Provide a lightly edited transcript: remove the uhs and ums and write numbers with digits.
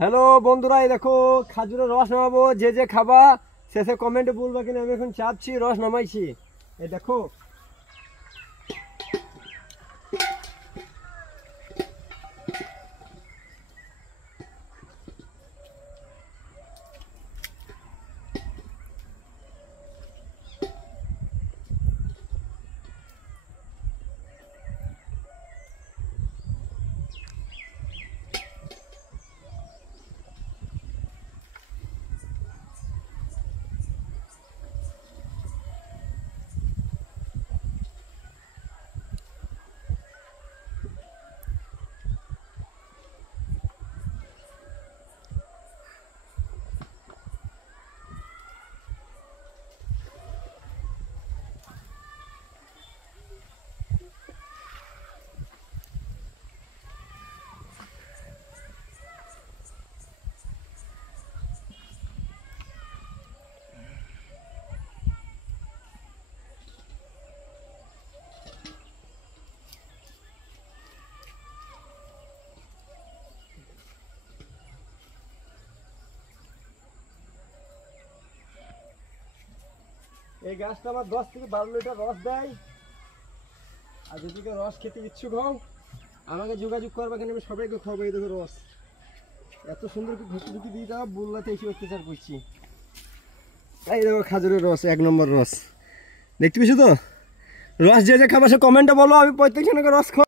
হ্যালো বন্ধুরা, এই দেখো খাজুরের রস নামাবো। যে যে খাবা শেষে কমেন্টে বলবা কিনা। আমি এখন চাপছি, রস নামাইছি। এই দেখো এই গাছটা আমার 10 থেকে 12 লিটার রস দেয়। আর যদি কেউ রস খেতে ইচ্ছুক হও আমাকে যোগাযোগ করবে, কেন আমি সবাইকে খাবো। এই দেখো রস এত সুন্দর ঘুটি দিয়ে দেওয়া, বললাতে এসে অত্যাচার করছি। এই দেখো খাজুরের রস, 1 নম্বর রস। দেখতে পেয়েছো তো? রস যে যে খাবা সে কমেন্টে বলো, আমি প্রত্যেক জনকে রস খাবো।